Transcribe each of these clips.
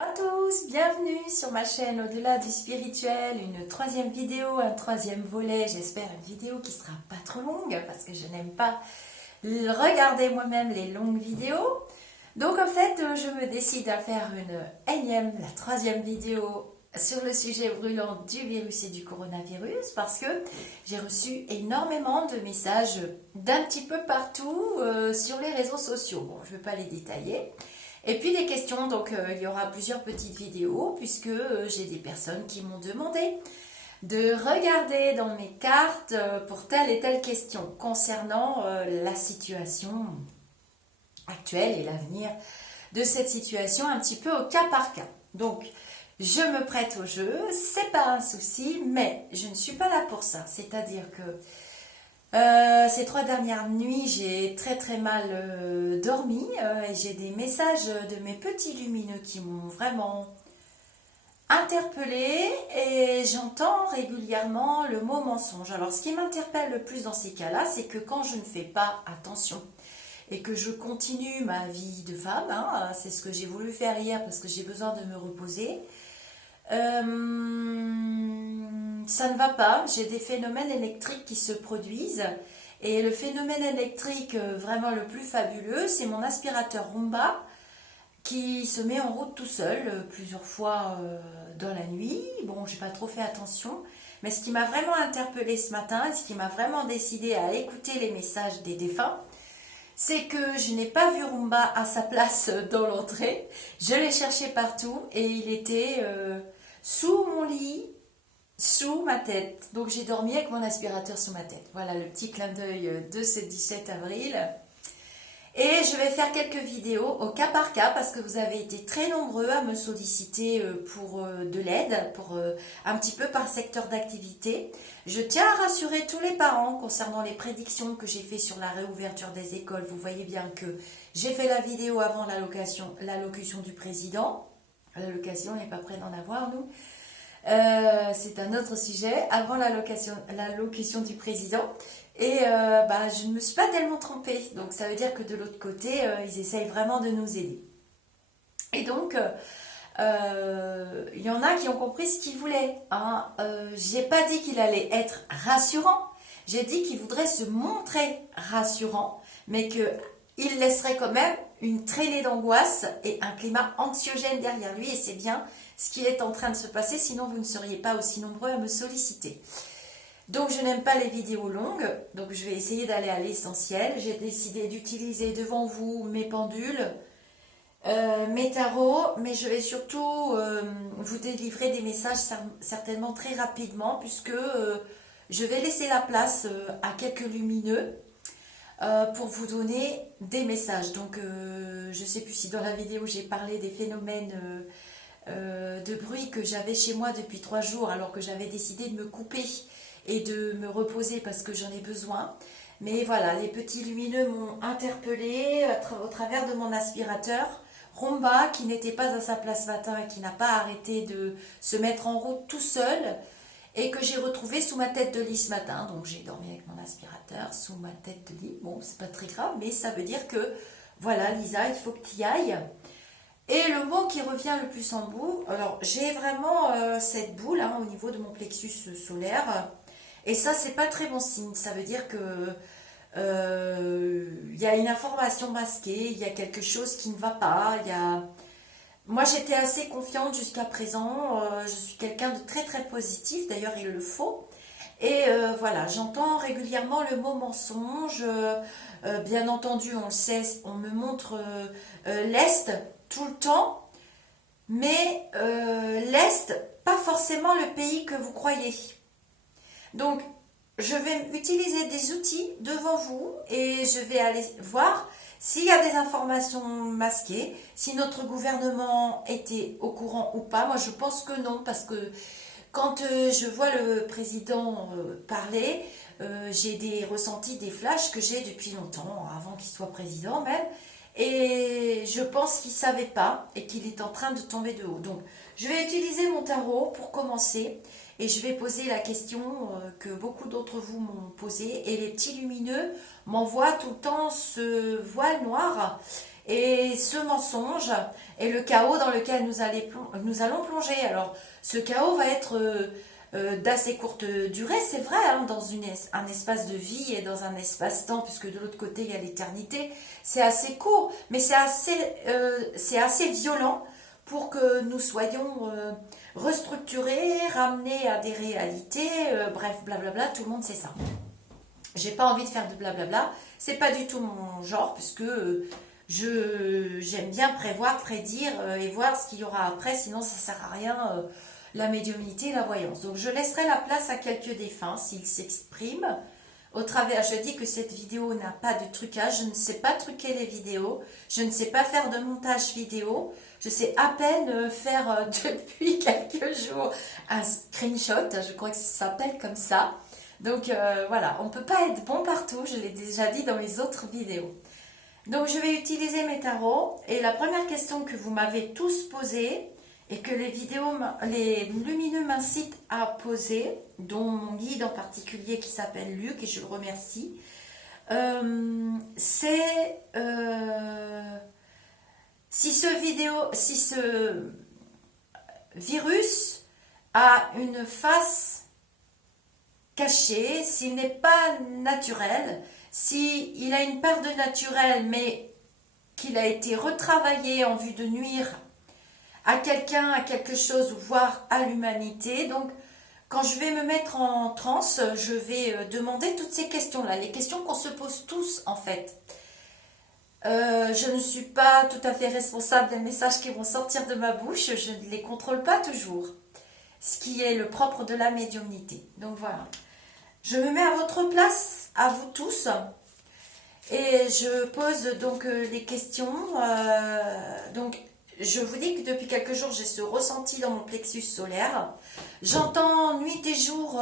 Bonjour à tous, bienvenue sur ma chaîne Au-delà du spirituel, une troisième vidéo, un troisième volet, j'espère une vidéo qui sera pas trop longue parce que je n'aime pas regarder moi-même les longues vidéos. Donc en fait, je me décide à faire une énième, la troisième vidéo sur le sujet brûlant du virus et du coronavirus parce que j'ai reçu énormément de messages d'un petit peu partout sur les réseaux sociaux. Bon, je ne vais pas les détailler. Et puis des questions, donc il y aura plusieurs petites vidéos puisque j'ai des personnes qui m'ont demandé de regarder dans mes cartes pour telle et telle question concernant la situation actuelle et l'avenir de cette situation un petit peu au cas par cas. Donc je me prête au jeu, c'est pas un souci, mais je ne suis pas là pour ça. C'est-à-dire que ces 3 dernières nuits, j'ai très mal dormi et j'ai des messages de mes petits lumineux qui m'ont vraiment interpellée et j'entends régulièrement le mot mensonge. Alors ce qui m'interpelle le plus dans ces cas-là, c'est que quand je ne fais pas attention et que je continue ma vie de femme, hein, c'est ce que j'ai voulu faire hier parce que j'ai besoin de me reposer, ça ne va pas, j'ai des phénomènes électriques qui se produisent et le phénomène électrique vraiment le plus fabuleux, c'est mon aspirateur Roomba qui se met en route tout seul plusieurs fois dans la nuit. Bon, j'ai pas trop fait attention, mais ce qui m'a vraiment interpellée ce matin, ce qui m'a vraiment décidé à écouter les messages des défunts, c'est que je n'ai pas vu Roomba à sa place dans l'entrée. Je l'ai cherché partout et il était sous mon lit, sous ma tête. Donc j'ai dormi avec mon aspirateur sous ma tête. Voilà le petit clin d'œil de ce 17 avril. Et je vais faire quelques vidéos au cas par cas parce que vous avez été très nombreux à me solliciter pour de l'aide, pour un petit peu par secteur d'activité. Je tiens à rassurer tous les parents concernant les prédictions que j'ai fait sur la réouverture des écoles. Vous voyez bien que j'ai fait la vidéo avant l'allocution du président. L'allocation, on n'est pas prêt d'en avoir, nous. C'est un autre sujet, avant l'allocution du président. Et je ne me suis pas tellement trompée. Donc ça veut dire que de l'autre côté, ils essayent vraiment de nous aider. Et donc, il y en a qui ont compris ce qu'ils voulaient. Hein. J'ai pas dit qu'il allait être rassurant. J'ai dit qu'il voudrait se montrer rassurant, mais qu'il laisserait quand même une traînée d'angoisse et un climat anxiogène derrière lui. Et c'est bien ce qui est en train de se passer, sinon vous ne seriez pas aussi nombreux à me solliciter. Donc je n'aime pas les vidéos longues, donc je vais essayer d'aller à l'essentiel. J'ai décidé d'utiliser devant vous mes pendules, mes tarots, mais je vais surtout vous délivrer des messages certainement très rapidement puisque je vais laisser la place à quelques lumineux pour vous donner des messages. Donc je ne sais plus si dans la vidéo j'ai parlé des phénomènes de bruit que j'avais chez moi depuis 3 jours alors que j'avais décidé de me couper et de me reposer parce que j'en ai besoin. Mais voilà, les petits lumineux m'ont interpellée au travers de mon aspirateur Roomba qui n'était pas à sa place ce matin et qui n'a pas arrêté de se mettre en route tout seul et que j'ai retrouvé sous ma tête de lit ce matin. Donc j'ai dormi avec mon aspirateur sous ma tête de lit. Bon, c'est pas très grave, mais ça veut dire que voilà, Lisa, il faut que tu y ailles. Et le mot qui revient le plus en bout, alors j'ai vraiment cette boule hein, au niveau de mon plexus solaire. Et ça, c'est pas très bon signe. Ça veut dire que y a une information masquée, il y a quelque chose qui ne va pas. Moi, j'étais assez confiante jusqu'à présent. Je suis quelqu'un de très positif. D'ailleurs, il le faut. Et voilà, j'entends régulièrement le mot mensonge. Bien entendu, on le sait, on me montre l'Est tout le temps. Mais l'Est, pas forcément le pays que vous croyez. Donc, je vais utiliser des outils devant vous et je vais aller voir s'il y a des informations masquées, si notre gouvernement était au courant ou pas. Moi, je pense que non, parce que quand je vois le président parler, j'ai des ressentis, des flashs que j'ai depuis longtemps, avant qu'il soit président même. Et je pense qu'il ne savait pas et qu'il est en train de tomber de haut. Donc, je vais utiliser mon tarot pour commencer et je vais poser la question que beaucoup d'entre vous m'ont posée. Et les petits lumineux m'envoient tout le temps ce voile noir et ce mensonge est le chaos dans lequel nous allons plonger. Alors, ce chaos va être d'assez courte durée, c'est vrai, hein, dans un espace de vie et dans un espace-temps, puisque de l'autre côté, il y a l'éternité. C'est assez court, mais c'est assez violent pour que nous soyons restructurés, ramenés à des réalités, bref, blablabla, tout le monde sait ça. J'ai pas envie de faire de blablabla, c'est pas du tout mon genre, puisque j'aime bien prévoir, prédire et voir ce qu'il y aura après, sinon ça sert à rien la médiumnité et la voyance. Donc je laisserai la place à quelques défunts s'ils s'expriment. Au travers, je dis que cette vidéo n'a pas de trucage, je ne sais pas truquer les vidéos, je ne sais pas faire de montage vidéo, je sais à peine faire depuis quelques jours un screenshot, je crois que ça s'appelle comme ça. Donc voilà, on ne peut pas être bon partout, je l'ai déjà dit dans les autres vidéos. Donc je vais utiliser mes tarots et la première question que vous m'avez tous posée et que les lumineux m'incitent à poser, dont mon guide en particulier qui s'appelle Luc et je le remercie, c'est si ce virus a une face cachée, s'il n'est pas naturel, s'il a une part de naturel mais qu'il a été retravaillé en vue de nuire à quelqu'un, à quelque chose, voire à l'humanité. Donc, quand je vais me mettre en transe, je vais demander toutes ces questions-là, les questions qu'on se pose tous en fait. Je ne suis pas tout à fait responsable des messages qui vont sortir de ma bouche, je ne les contrôle pas toujours, ce qui est le propre de la médiumnité. Donc voilà, je me mets à votre place, à vous tous, et je pose donc les questions. Donc, je vous dis que depuis quelques jours, j'ai ce ressenti dans mon plexus solaire. J'entends nuit et jour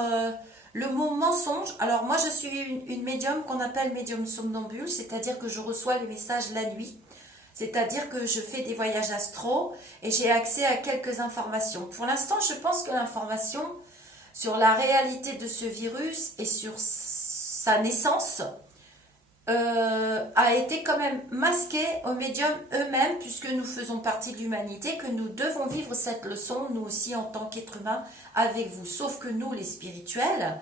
le mot mensonge. Alors moi, je suis une médium qu'on appelle médium somnambule, c'est-à-dire que je reçois les messages la nuit. C'est-à-dire que je fais des voyages astraux et j'ai accès à quelques informations. Pour l'instant, je pense que l'information sur la réalité de ce virus et sur sa naissance a été quand même masqué aux médiums eux-mêmes, puisque nous faisons partie de l'humanité, que nous devons vivre cette leçon, nous aussi en tant qu'êtres humains, avec vous. Sauf que nous, les spirituels,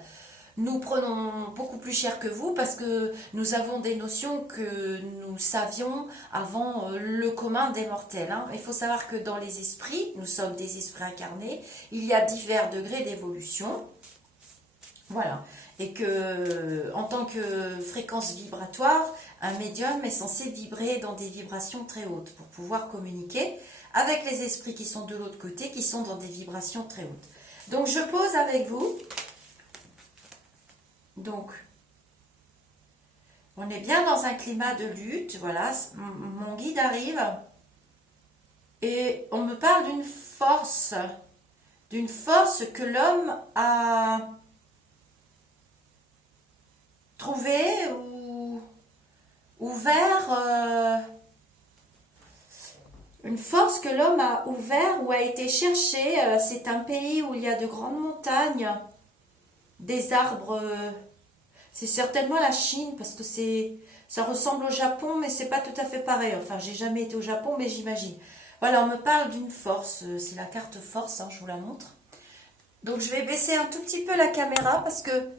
nous prenons beaucoup plus cher que vous, parce que nous avons des notions que nous savions avant le commun des mortels. Hein. Il faut savoir que dans les esprits, nous sommes des esprits incarnés, il y a divers degrés d'évolution. Voilà. Et que, en tant que fréquence vibratoire, un médium est censé vibrer dans des vibrations très hautes pour pouvoir communiquer avec les esprits qui sont de l'autre côté, qui sont dans des vibrations très hautes. Donc, je pose avec vous. Donc, on est bien dans un climat de lutte. Voilà, mon guide arrive et on me parle d'une force que l'homme a trouvé ou ouvert, une force que l'homme a ouvert ou a été chercher. C'est un pays où il y a de grandes montagnes, des arbres. C'est certainement la Chine parce que ça ressemble au Japon, mais c'est pas tout à fait pareil. Enfin, j'ai jamais été au Japon, mais j'imagine. Voilà, on me parle d'une force. C'est la carte force, hein, je vous la montre. Donc, je vais baisser un tout petit peu la caméra parce que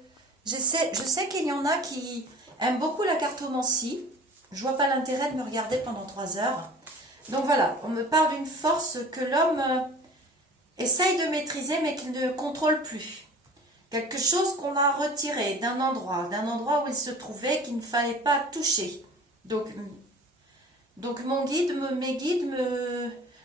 je sais qu'il y en a qui aiment beaucoup la cartomancie. Je vois pas l'intérêt de me regarder pendant 3 heures. Donc voilà, on me parle d'une force que l'homme essaye de maîtriser mais qu'il ne contrôle plus. Quelque chose qu'on a retiré d'un endroit où il se trouvait qu'il ne fallait pas toucher. Donc mes guides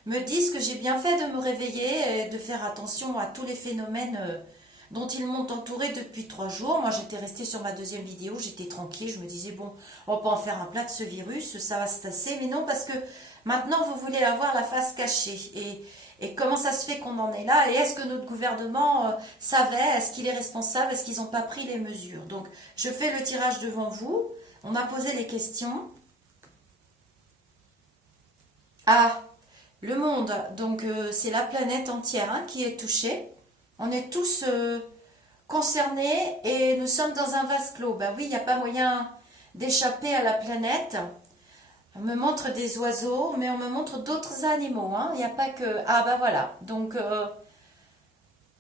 me disent que j'ai bien fait de me réveiller et de faire attention à tous les phénomènes dont ils m'ont entouré depuis 3 jours. Moi, j'étais restée sur ma deuxième vidéo, j'étais tranquille, je me disais, bon, on va pas en faire un plat de ce virus, ça va se tasser. Mais non, parce que maintenant, vous voulez avoir la face cachée. Et comment ça se fait qu'on en est là? Et est-ce que notre gouvernement savait? Est-ce qu'il est responsable? Est-ce qu'ils n'ont pas pris les mesures? Donc, je fais le tirage devant vous. On a posé les questions. Ah, le monde, donc c'est la planète entière hein, qui est touchée. On est tous concernés et nous sommes dans un vase clos. Ben oui, il n'y a pas moyen d'échapper à la planète. On me montre des oiseaux, mais on me montre d'autres animaux. Hein. Il n'y a pas que... Ah bah voilà. Donc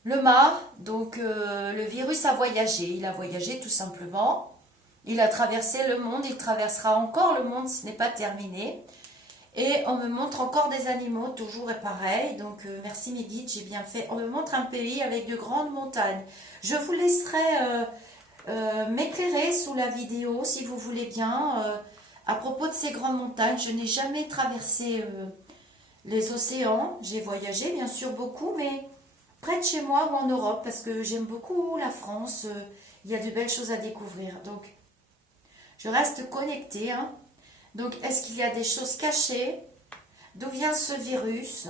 le mât, donc le virus a voyagé. Il a voyagé tout simplement. Il a traversé le monde. Il traversera encore le monde. Ce n'est pas terminé. Et on me montre encore des animaux, toujours et pareil. Donc merci mes guides, j'ai bien fait. On me montre un pays avec de grandes montagnes. Je vous laisserai m'éclairer sous la vidéo si vous voulez bien. À propos de ces grandes montagnes, je n'ai jamais traversé les océans. J'ai voyagé bien sûr beaucoup, mais près de chez moi ou en Europe, parce que j'aime beaucoup la France. Il y a de belles choses à découvrir. Donc je reste connectée. Hein. Donc, est-ce qu'il y a des choses cachées? D'où vient ce virus?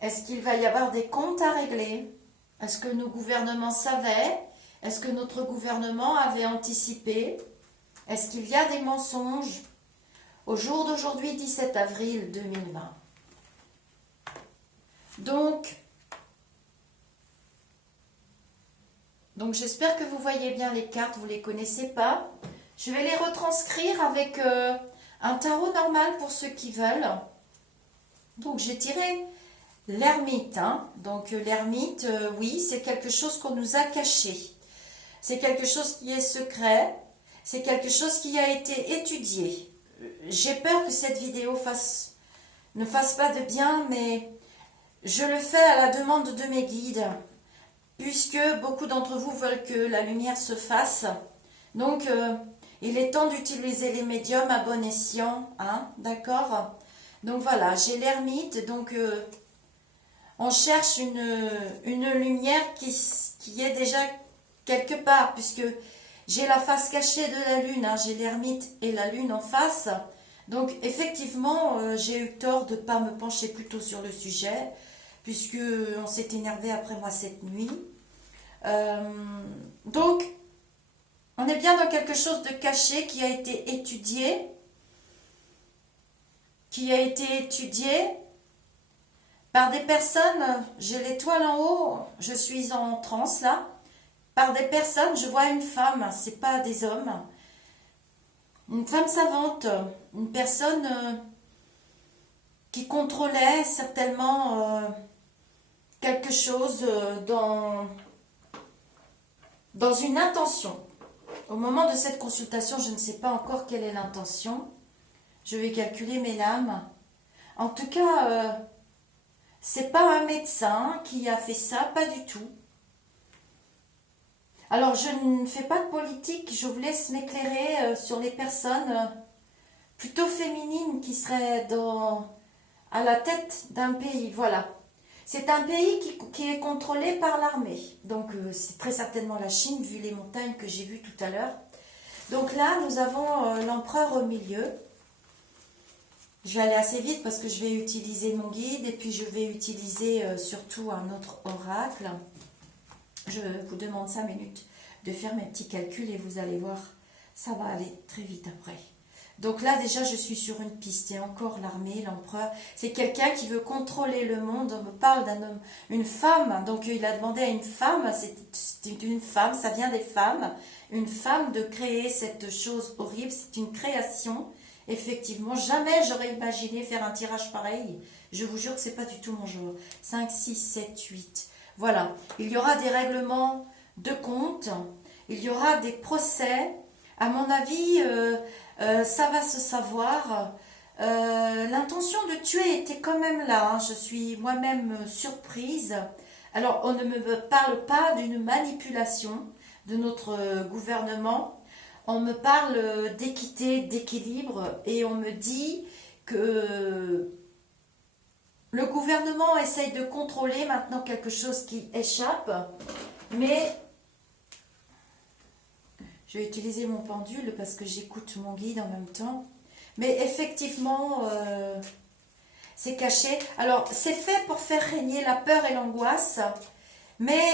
Est-ce qu'il va y avoir des comptes à régler? Est-ce que nos gouvernements savaient? Est-ce que notre gouvernement avait anticipé? Est-ce qu'il y a des mensonges? Au jour d'aujourd'hui, 17 avril 2020. Donc j'espère que vous voyez bien les cartes, vous ne les connaissez pas. Je vais les retranscrire avec un tarot normal pour ceux qui veulent. Donc j'ai tiré l'ermite. Hein. Donc l'ermite, oui, c'est quelque chose qu'on nous a caché. C'est quelque chose qui est secret. C'est quelque chose qui a été étudié. J'ai peur que cette vidéo ne fasse pas de bien, mais je le fais à la demande de mes guides, puisque beaucoup d'entre vous veulent que la lumière se fasse. Donc il est temps d'utiliser les médiums à bon escient, hein, d'accord? Donc voilà, j'ai l'ermite, donc on cherche une lumière qui est déjà quelque part, puisque j'ai la face cachée de la lune, hein, j'ai l'ermite et la lune en face. Donc effectivement, j'ai eu tort de ne pas me pencher plutôt sur le sujet, puisque on s'est énervé après moi cette nuit. Donc, on est bien dans quelque chose de caché qui a été étudié, par des personnes. J'ai l'étoile en haut, je suis en transe là, par des personnes. Je vois une femme, c'est pas des hommes, une femme savante, une personne qui contrôlait certainement quelque chose dans une intention. Au moment de cette consultation, je ne sais pas encore quelle est l'intention. Je vais calculer mes lames. En tout cas, c'est pas un médecin qui a fait ça, pas du tout. Alors, je ne fais pas de politique, je vous laisse m'éclairer sur les personnes plutôt féminines qui seraient à la tête d'un pays. Voilà. C'est un pays qui est contrôlé par l'armée. Donc, c'est très certainement la Chine, vu les montagnes que j'ai vues tout à l'heure. Donc là, nous avons l'empereur au milieu. Je vais aller assez vite parce que je vais utiliser mon guide et puis je vais utiliser surtout un autre oracle. Je vous demande 5 minutes de faire mes petits calculs et vous allez voir, ça va aller très vite après. Donc là, déjà, je suis sur une piste. Et encore l'armée, l'empereur. C'est quelqu'un qui veut contrôler le monde. On me parle d'un homme, une femme. Donc il a demandé à une femme, c'est une femme, ça vient des femmes. Une femme de créer cette chose horrible. C'est une création. Effectivement, jamais j'aurais imaginé faire un tirage pareil. Je vous jure que c'est pas du tout mon genre. 5, 6, 7, 8. Voilà. Il y aura des règlements de compte. Il y aura des procès. À mon avis... ça va se savoir. L'intention de tuer était quand même là. Hein. Je suis moi-même surprise. Alors, on ne me parle pas d'une manipulation de notre gouvernement. On me parle d'équité, d'équilibre. Et on me dit que le gouvernement essaye de contrôler maintenant quelque chose qui échappe. Mais... je vais utiliser mon pendule parce que j'écoute mon guide en même temps. Mais effectivement, c'est caché. Alors, c'est fait pour faire régner la peur et l'angoisse. Mais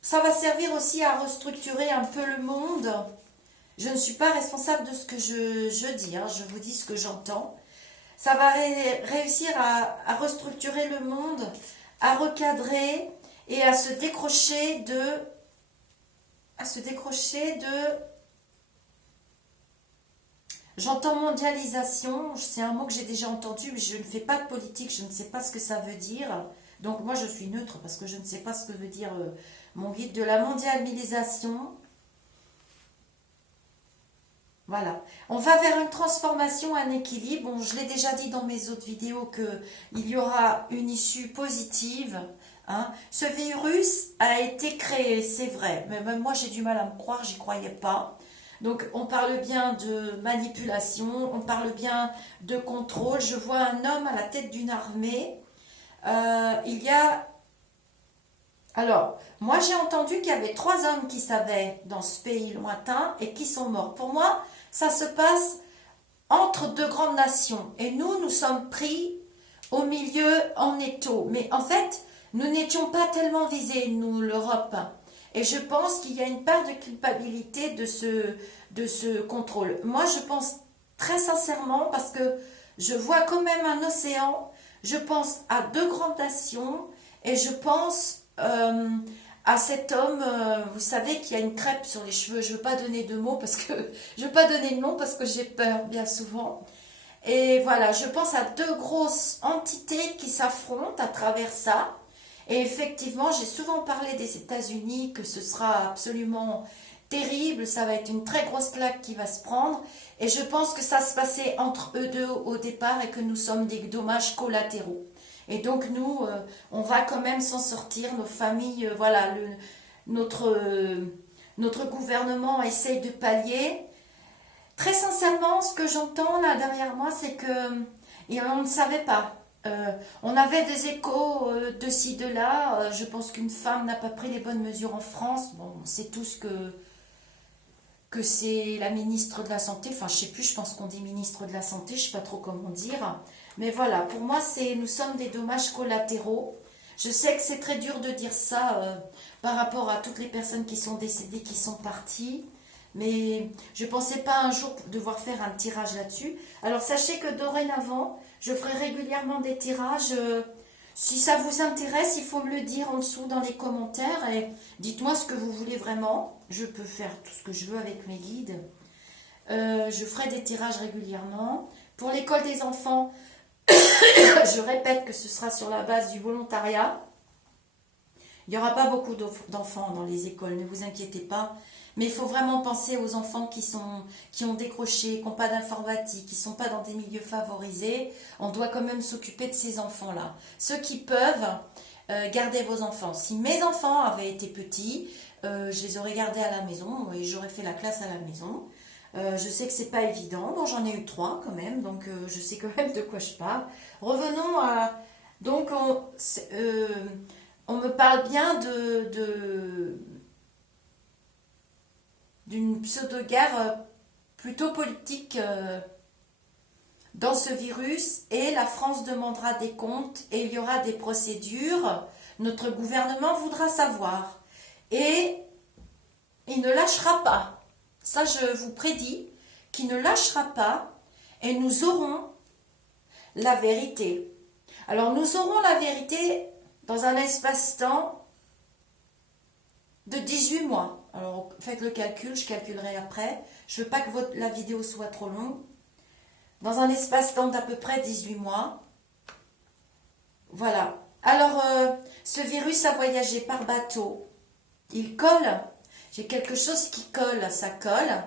ça va servir aussi à restructurer un peu le monde. Je ne suis pas responsable de ce que je dis. Hein, je vous dis ce que j'entends. Ça va réussir à restructurer le monde, à recadrer et à se décrocher de J'entends mondialisation, c'est un mot que j'ai déjà entendu, mais je ne fais pas de politique, je ne sais pas ce que ça veut dire. Donc moi je suis neutre parce que je ne sais pas ce que veut dire mon guide de la mondialisation. Voilà. On va vers une transformation, un équilibre. Bon, je l'ai déjà dit dans mes autres vidéos qu'il y aura une issue positive. Hein. Ce virus a été créé, c'est vrai. Mais même moi, j'ai du mal à me croire, j'y croyais pas. Donc, on parle bien de manipulation, on parle bien de contrôle. Je vois un homme à la tête d'une armée. Il y a... Alors, moi, j'ai entendu qu'il y avait 3 hommes qui savaient dans ce pays lointain et qui sont morts. Pour moi, ça se passe entre 2 grandes nations. Et nous sommes pris au milieu en étau. Mais en fait, nous n'étions pas tellement visés, nous, l'Europe. Et je pense qu'il y a une part de culpabilité de ce contrôle. Moi, je pense très sincèrement, parce que je vois quand même un océan, je pense à 2 grandes nations, et je pense à cet homme, vous savez, qui a une crêpe sur les cheveux. Je ne veux pas donner de mots parce que je veux pas donner de nom parce que j'ai peur bien souvent. Et voilà, je pense à 2 grosses entités qui s'affrontent à travers ça. Et effectivement, j'ai souvent parlé des États-Unis, que ce sera absolument terrible, ça va être une très grosse claque qui va se prendre. Et je pense que ça se passait entre eux deux au départ et que nous sommes des dommages collatéraux. Et donc nous, on va quand même s'en sortir, nos familles, voilà, notre gouvernement essaye de pallier. Très sincèrement, ce que j'entends là derrière moi, c'est que et on ne savait pas. On avait des échos de ci, de là. Je pense qu'une femme n'a pas pris les bonnes mesures en France. Bon, on sait tous que c'est la ministre de la Santé. Enfin, je sais plus, je pense qu'on dit ministre de la Santé, je sais pas trop comment dire. Mais voilà, pour moi, nous sommes des dommages collatéraux. Je sais que c'est très dur de dire ça par rapport à toutes les personnes qui sont décédées, qui sont parties. Mais je ne pensais pas un jour devoir faire un tirage là-dessus. Alors sachez que dorénavant, je ferai régulièrement des tirages. Si ça vous intéresse, il faut me le dire en dessous dans les commentaires. Et dites-moi ce que vous voulez vraiment. Je peux faire tout ce que je veux avec mes guides. Je ferai des tirages régulièrement. Pour l'école des enfants, je répète que ce sera sur la base du volontariat. Il n'y aura pas beaucoup d'enfants dans les écoles, ne vous inquiétez pas. Mais il faut vraiment penser aux enfants qui ont décroché, qui n'ont pas d'informatique, qui ne sont pas dans des milieux favorisés. On doit quand même s'occuper de ces enfants-là. Ceux qui peuvent, gardez vos enfants. Si mes enfants avaient été petits, je les aurais gardés à la maison et j'aurais fait la classe à la maison. Je sais que c'est pas évident, bon, j'en ai eu 3 quand même, donc je sais quand même de quoi je parle. Revenons à... Donc, on me parle bien d'une pseudo-guerre plutôt politique dans ce virus, et la France demandera des comptes et il y aura des procédures. Notre gouvernement voudra savoir et il ne lâchera pas. Ça, je vous prédis qu'il ne lâchera pas et nous aurons la vérité. Alors, nous aurons la vérité dans un espace-temps de 18 mois. Alors, faites le calcul, je calculerai après. Je ne veux pas que la vidéo soit trop longue. Dans un espace-temps d'à peu près 18 mois. Voilà. Alors, ce virus a voyagé par bateau. Il colle. J'ai quelque chose qui colle, ça colle.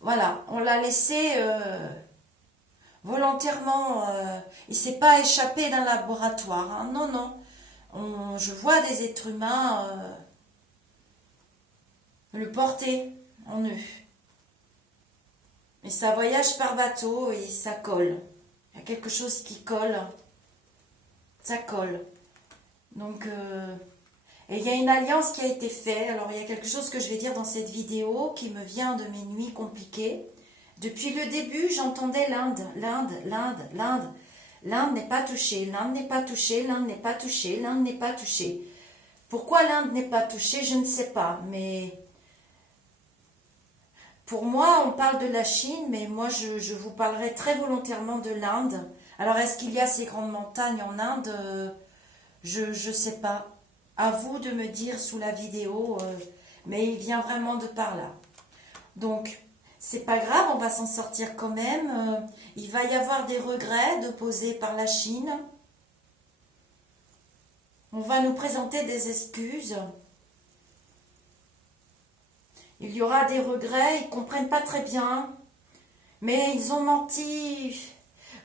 Voilà, on l'a laissé volontairement. Il ne s'est pas échappé d'un laboratoire. Hein. Non, non. Je vois des êtres humains le porter en eux. Et ça voyage par bateau et ça colle. Il y a quelque chose qui colle. Ça colle. Donc... Et il y a une alliance qui a été faite. Alors, il y a quelque chose que je vais dire dans cette vidéo qui me vient de mes nuits compliquées. Depuis le début, j'entendais l'Inde, l'Inde, l'Inde, l'Inde. L'Inde n'est pas touchée, l'Inde n'est pas touchée, l'Inde n'est pas touchée, l'Inde n'est pas touchée. Pourquoi l'Inde n'est pas touchée, je ne sais pas. Mais pour moi, on parle de la Chine, mais moi, je vous parlerai très volontairement de l'Inde. Alors, est-ce qu'il y a ces grandes montagnes en Inde? Je ne sais pas. À vous de me dire sous la vidéo, mais il vient vraiment de par là. Donc, c'est pas grave, on va s'en sortir quand même. Il va y avoir des regrets posés par la Chine. On va nous présenter des excuses. Il y aura des regrets, ils ne comprennent pas très bien. Mais ils ont menti.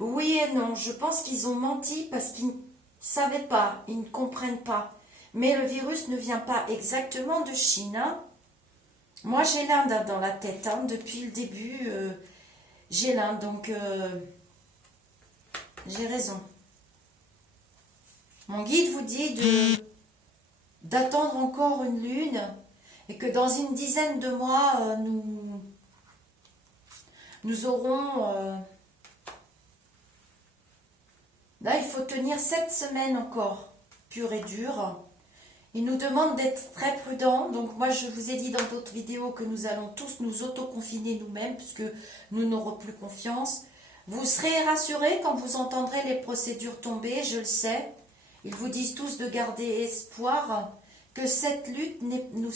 Oui et non, je pense qu'ils ont menti parce qu'ils ne savaient pas, ils ne comprennent pas. Mais le virus ne vient pas exactement de Chine, hein. Moi, j'ai l'Inde dans la tête, hein. Depuis le début, j'ai l'Inde, donc j'ai raison. Mon guide vous dit d'attendre encore une lune et que dans une dizaine de mois, nous aurons... là, il faut tenir 7 semaines encore, pure et dure. Il nous demande d'être très prudents. Donc moi, je vous ai dit dans d'autres vidéos que nous allons tous nous auto-confiner nous-mêmes puisque nous n'aurons plus confiance. Vous serez rassurés quand vous entendrez les procédures tomber, je le sais. Ils vous disent tous de garder espoir que cette lutte, nous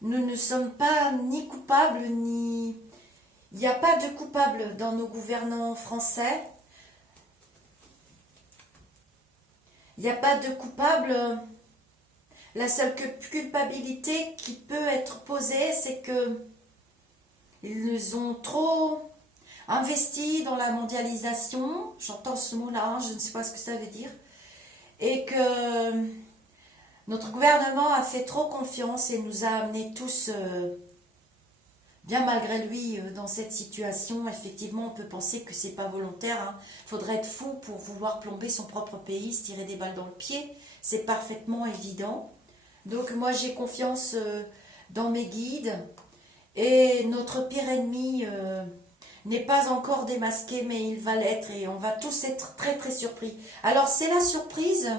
ne sommes pas ni coupables, ni... Il n'y a pas de coupables dans nos gouvernants français. Il n'y a pas de coupables... La seule culpabilité qui peut être posée, c'est que ils nous ont trop investi dans la mondialisation. J'entends ce mot-là, hein, je ne sais pas ce que ça veut dire. Et que notre gouvernement a fait trop confiance et nous a amenés tous, bien malgré lui, dans cette situation. Effectivement, on peut penser que c'est pas volontaire, hein. Faudrait être fou pour vouloir plomber son propre pays, se tirer des balles dans le pied. C'est parfaitement évident. Donc moi j'ai confiance dans mes guides et notre pire ennemi n'est pas encore démasqué mais il va l'être et on va tous être très très surpris. Alors c'est la surprise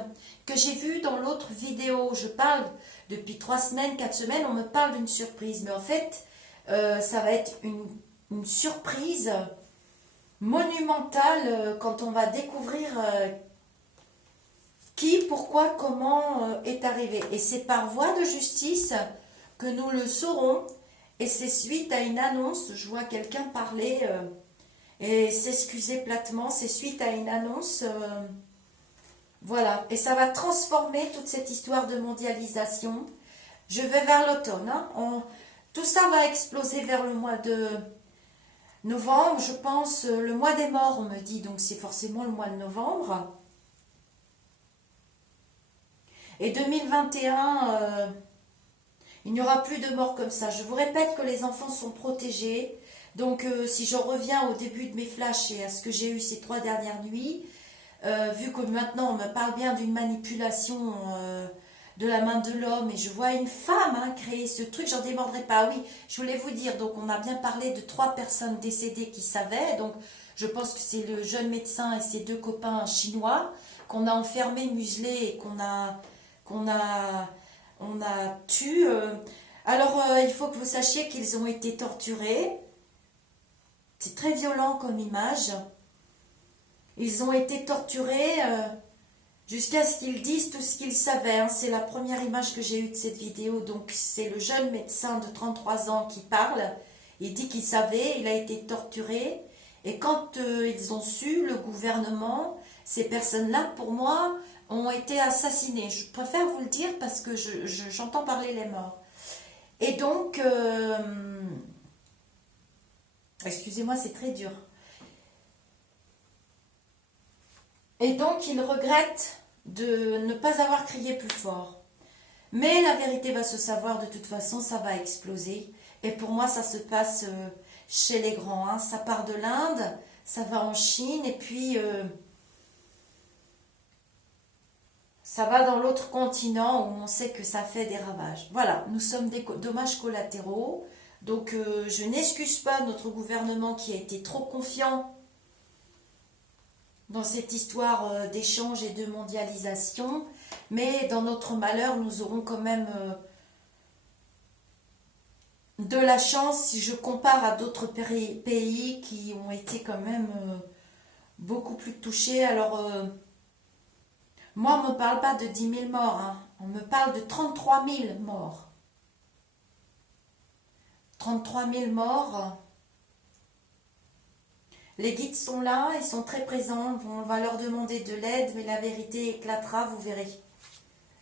que j'ai vue dans l'autre vidéo. Je parle depuis 3 semaines, 4 semaines, on me parle d'une surprise mais en fait ça va être une surprise monumentale quand on va découvrir... qui, pourquoi, comment est arrivé. Et c'est par voie de justice que nous le saurons. Et c'est suite à une annonce, je vois quelqu'un parler et s'excuser platement, c'est suite à une annonce. Voilà. Et ça va transformer toute cette histoire de mondialisation. Je vais vers l'automne, hein. Tout ça va exploser vers le mois de novembre, je pense. Le mois des morts, on me dit, donc c'est forcément le mois de novembre. Et 2021, il n'y aura plus de morts comme ça. Je vous répète que les enfants sont protégés. Donc, si je reviens au début de mes flashs et à ce que j'ai eu ces 3 dernières nuits, vu que maintenant on me parle bien d'une manipulation de la main de l'homme et je vois une femme créer ce truc, j'en démordrai pas. Oui, je voulais vous dire, donc on a bien parlé de 3 personnes décédées qui savaient. Donc, je pense que c'est le jeune médecin et ses 2 copains chinois qu'on a enfermés, muselés et qu'on a tué. Alors, il faut que vous sachiez qu'ils ont été torturés. C'est très violent comme image. Ils ont été torturés jusqu'à ce qu'ils disent tout ce qu'ils savaient, hein. C'est la première image que j'ai eue de cette vidéo. Donc, c'est le jeune médecin de 33 ans qui parle. Il dit qu'il savait, il a été torturé. Et quand ils ont su, le gouvernement, ces personnes-là, pour moi, ont été assassinés. Je préfère vous le dire parce que j'entends parler les morts. Et donc, excusez-moi, c'est très dur. Et donc, ils regrettent de ne pas avoir crié plus fort. Mais la vérité va se savoir de toute façon, ça va exploser. Et pour moi, ça se passe chez les grands, hein. Ça part de l'Inde, ça va en Chine et puis... ça va dans l'autre continent où on sait que ça fait des ravages. Voilà, nous sommes des dommages collatéraux. Donc, je n'excuse pas notre gouvernement qui a été trop confiant dans cette histoire d'échange et de mondialisation. Mais dans notre malheur, nous aurons quand même de la chance si je compare à d'autres pays qui ont été quand même beaucoup plus touchés. Alors... moi, on ne me parle pas de 10 000 morts, hein. On me parle de 33 000 morts. 33 000 morts, Les guides sont là, ils sont très présents. On va leur demander de l'aide, mais la vérité éclatera, vous verrez.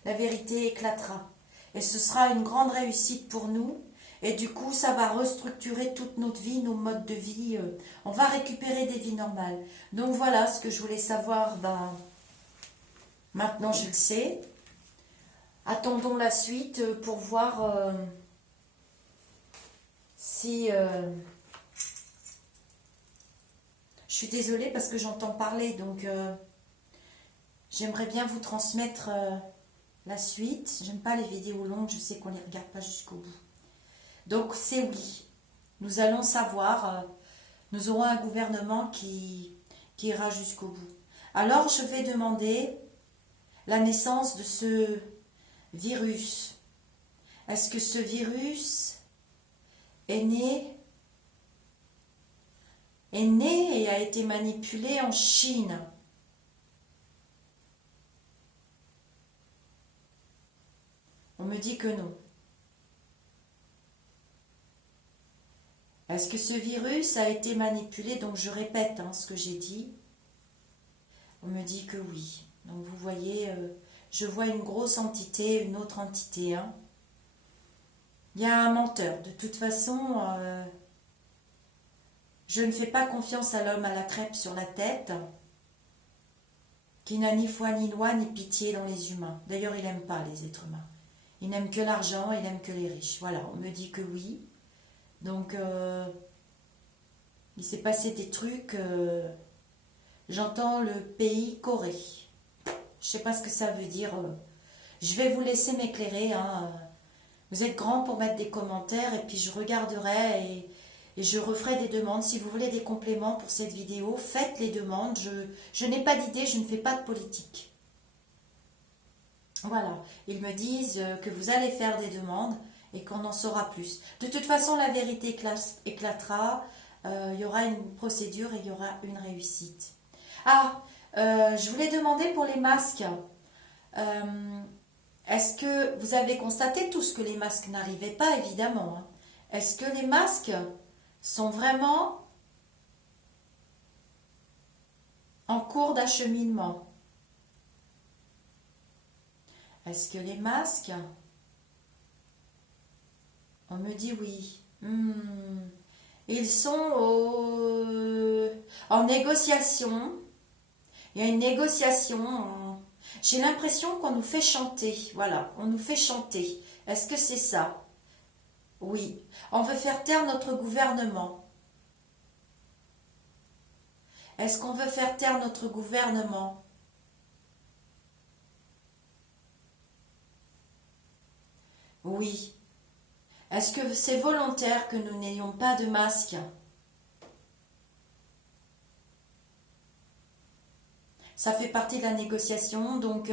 La vérité éclatera. Et ce sera une grande réussite pour nous. Et du coup, ça va restructurer toute notre vie, nos modes de vie. On va récupérer des vies normales. Donc voilà ce que je voulais savoir. Ben, maintenant, je le sais. Attendons la suite pour voir si... je suis désolée parce que j'entends parler, donc j'aimerais bien vous transmettre la suite. J'aime pas les vidéos longues, je sais qu'on ne les regarde pas jusqu'au bout. Donc c'est oui, nous allons savoir, nous aurons un gouvernement qui ira jusqu'au bout. Alors je vais demander la naissance de ce virus. Est-ce que ce virus est né et a été manipulé en Chine? On me dit que non. Est-ce que ce virus a été manipulé? Donc je répète ce que j'ai dit. On me dit que oui. Donc vous voyez, je vois une grosse entité, une autre entité. Il y a un menteur. De toute façon, je ne fais pas confiance à l'homme à la crêpe sur la tête, qui n'a ni foi ni loi ni pitié dans les humains. D'ailleurs, il n'aime pas les êtres humains. Il n'aime que l'argent, il n'aime que les riches. Voilà, on me dit que oui. Donc, il s'est passé des trucs. J'entends le pays Corée. Je ne sais pas ce que ça veut dire. Je vais vous laisser m'éclairer. Vous êtes grands pour mettre des commentaires et puis je regarderai et je referai des demandes. Si vous voulez des compléments pour cette vidéo, faites les demandes. Je n'ai pas d'idée, je ne fais pas de politique. Voilà, ils me disent que vous allez faire des demandes et qu'on en saura plus. De toute façon, la vérité éclatera. Il y aura une procédure et il y aura une réussite. Je voulais demander pour les masques. Est-ce que vous avez constaté tous que les masques n'arrivaient pas, évidemment. Est-ce que les masques sont vraiment en cours d'acheminement? Est-ce que les masques... On me dit oui. Ils sont en négociation. Il y a une négociation. J'ai l'impression qu'on nous fait chanter. Voilà, on nous fait chanter. Est-ce que c'est ça? Oui. On veut faire taire notre gouvernement. Est-ce qu'on veut faire taire notre gouvernement? Oui. Est-ce que c'est volontaire que nous n'ayons pas de masque? Ça fait partie de la négociation, donc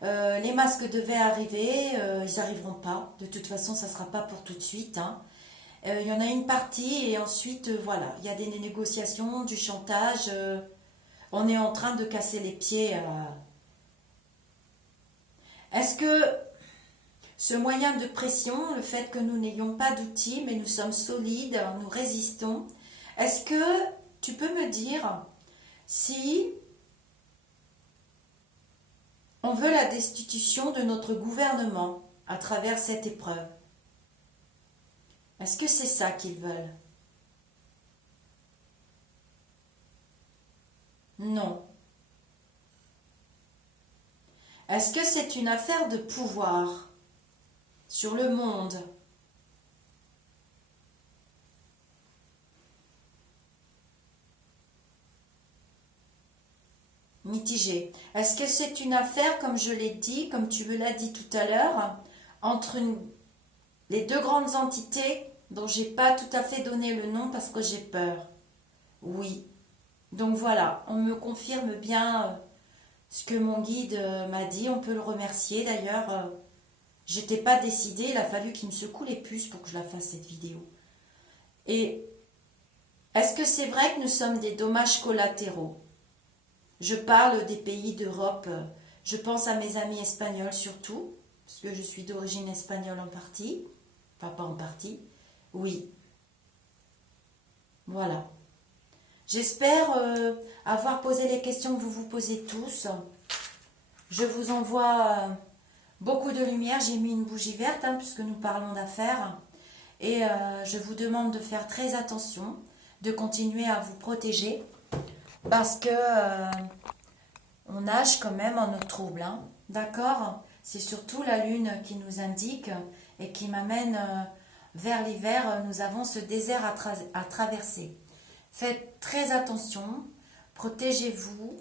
les masques devaient arriver, ils n'arriveront pas. De toute façon, ça ne sera pas pour tout de suite. Il y en a une partie et ensuite, voilà, il y a des négociations, du chantage. On est en train de casser les pieds. Est-ce que ce moyen de pression, le fait que nous n'ayons pas d'outils, mais nous sommes solides, nous résistons, est-ce que tu peux me dire si on veut la destitution de notre gouvernement à travers cette épreuve? Est-ce que c'est ça qu'ils veulent? Non. Est-ce que c'est une affaire de pouvoir sur le monde? Mitigé. Est-ce que c'est une affaire, comme je l'ai dit, comme tu me l'as dit tout à l'heure, entre les deux grandes entités dont j'ai pas tout à fait donné le nom parce que j'ai peur? Oui. Donc voilà, on me confirme bien ce que mon guide m'a dit. On peut le remercier d'ailleurs. J'étais pas décidée, il a fallu qu'il me secoue les puces pour que je la fasse cette vidéo. Et est-ce que c'est vrai que nous sommes des dommages collatéraux? Je parle des pays d'Europe, je pense à mes amis espagnols surtout, parce que je suis d'origine espagnole en partie, enfin pas en partie, oui. Voilà. J'espère avoir posé les questions que vous vous posez tous. Je vous envoie beaucoup de lumière. J'ai mis une bougie verte hein, puisque nous parlons d'affaires. Et je vous demande de faire très attention, de continuer à vous protéger parce que on nage quand même en eau trouble. Hein. D'accord? C'est surtout la lune qui nous indique et qui m'amène vers l'hiver. Nous avons ce désert à traverser. Faites très attention, protégez-vous.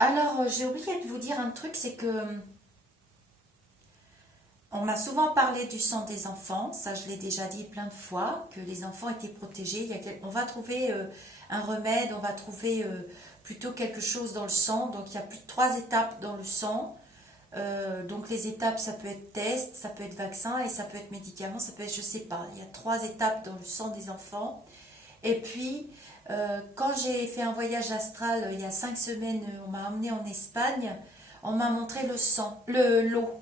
Alors, j'ai oublié de vous dire un truc, c'est que on m'a souvent parlé du sang des enfants, ça je l'ai déjà dit plein de fois, que les enfants étaient protégés. On va trouver un remède, on va trouver plutôt quelque chose dans le sang. Donc il y a plus de 3 étapes dans le sang. Donc les étapes, ça peut être test, ça peut être vaccin et ça peut être médicament, ça peut être, je sais pas. Il y a 3 étapes dans le sang des enfants. Et puis, quand j'ai fait un voyage astral il y a 5 semaines, on m'a emmené en Espagne, on m'a montré l'eau.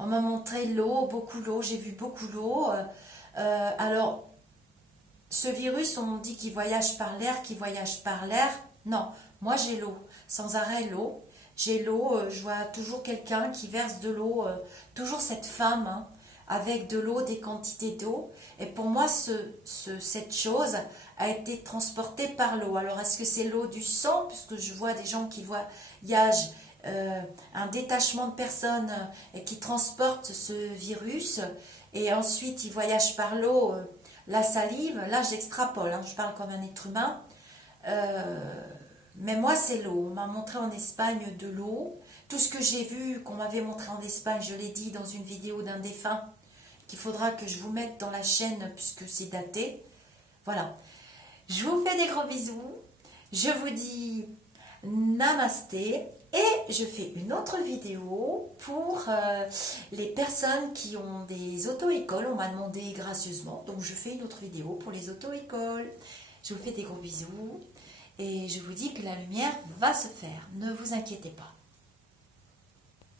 On m'a montré l'eau, beaucoup l'eau, j'ai vu beaucoup l'eau. Alors, ce virus, on dit qu'il voyage par l'air, qu'il voyage par l'air. Non, moi j'ai l'eau, sans arrêt l'eau. J'ai l'eau, je vois toujours quelqu'un qui verse de l'eau, toujours cette femme hein, avec de l'eau, des quantités d'eau. Et pour moi, cette chose a été transportée par l'eau. Alors, est-ce que c'est l'eau du sang, puisque je vois des gens qui voyagent un détachement de personnes et qui transportent ce virus et ensuite ils voyagent par l'eau, la salive, là j'extrapole, hein, je parle comme un être humain, mais moi c'est l'eau. On m'a montré en Espagne de l'eau, tout ce que j'ai vu qu'on m'avait montré en Espagne, je l'ai dit dans une vidéo d'un défunt qu'il faudra que je vous mette dans la chaîne puisque c'est daté. Voilà, je vous fais des gros bisous, je vous dis namasté. Et je fais une autre vidéo pour les personnes qui ont des auto-écoles. On m'a demandé gracieusement. Donc je fais une autre vidéo pour les auto-écoles. Je vous fais des gros bisous. Et je vous dis que la lumière va se faire. Ne vous inquiétez pas.